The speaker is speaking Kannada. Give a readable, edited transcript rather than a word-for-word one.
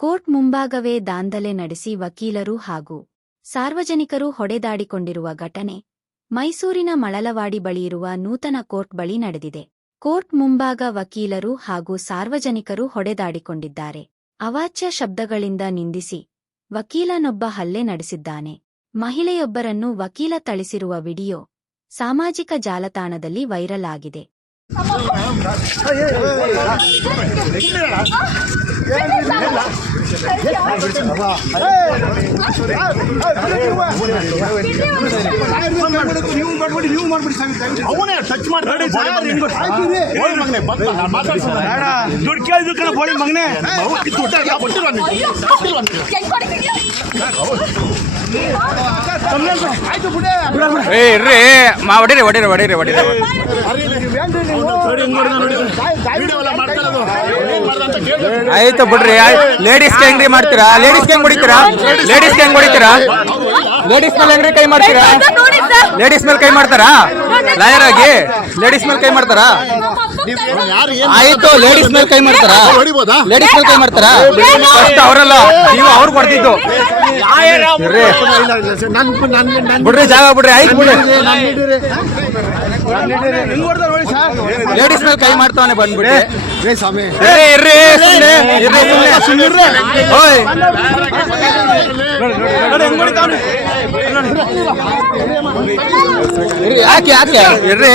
ಕೋರ್ಟ್ ಮುಂಭಾಗವೇ ದಾಂಧಲೆ ನಡೆಸಿ ವಕೀಲರು ಹಾಗೂ ಸಾರ್ವಜನಿಕರು ಹೊಡೆದಾಡಿಕೊಂಡಿರುವ ಘಟನೆ ಮೈಸೂರಿನ ಮಳಲವಾಡಿ ಬಳಿಯಿರುವ ನೂತನ ಕೋರ್ಟ್ ಬಳಿ ನಡೆದಿದೆ. ಕೋರ್ಟ್ ಮುಂಭಾಗ ವಕೀಲರು ಹಾಗೂ ಸಾರ್ವಜನಿಕರು ಹೊಡೆದಾಡಿಕೊಂಡಿದ್ದಾರೆ. ಅವಾಚ್ಯ ಶಬ್ದಗಳಿಂದ ನಿಂದಿಸಿ ವಕೀಲನೊಬ್ಬ ಹಲ್ಲೆ ನಡೆಸಿದ್ದಾನೆ. ಮಹಿಳೆಯೊಬ್ಬರನ್ನು ವಕೀಲ ಥಳಿಸಿರುವ ವಿಡಿಯೋ ಸಾಮಾಜಿಕ ಜಾಲತಾಣದಲ್ಲಿ ವೈರಲ್ ಆಗಿದೆ. ಆಯ್ತು ಬಿಡ್ರಿ. ಲೇಡೀಸ್ ಹೆಂಗ್ರಿ ಮಾಡ್ತೀರಾ? ಲೇಡೀಸ್ ಹೆಂಗ್ ಹೊಡಿತೀರಾ? ಲೇಡೀಸ್ ಹೆಂಗ್ ಹೊಡಿತೀರಾ? ಲೇಡೀಸ್ ಮೇಲೆ ಹೆಂಗ್ರಿ ಕೈ ಮಾಡ್ತೀರಾ? ಲೇಡೀಸ್ ಮೇಲೆ ಕೈ ಮಾಡ್ತಾರಾ? ಲಾಯರ್ ಆಗಿ ಲೇಡೀಸ್ ಮೇಲೆ ಕೈ ಮಾಡ್ತಾರಾ? ಆಯ್ತು, ಲೇಡೀಸ್ ಮೇಲೆ ಕೈ ಮಾಡ್ತಾರಾ? ಲೇಡೀಸ್ ಮೇಲೆ ಕೈ ಮಾಡ್ತಾರಾ? ಫಸ್ಟ್ ಅವರಲ್ಲ, ನೀವು ಅವ್ರು ಕೊಡ್ತಿದ್ದು ಬಿಡ್ರಿ. ಜಾಗ ಬಿಡ್ರಿ. ಆಯ್ತು ಬಿಡ್ರಿ. ಲೇಡೀಸ್ ಮೇಲೆ ಕೈ ಮಾಡ್ತಾವನೆ ಬಂದ್ಬಿಟ್ಟು. ಯಾಕೆ ಯಾಕೆ ಇರ್ರಿ.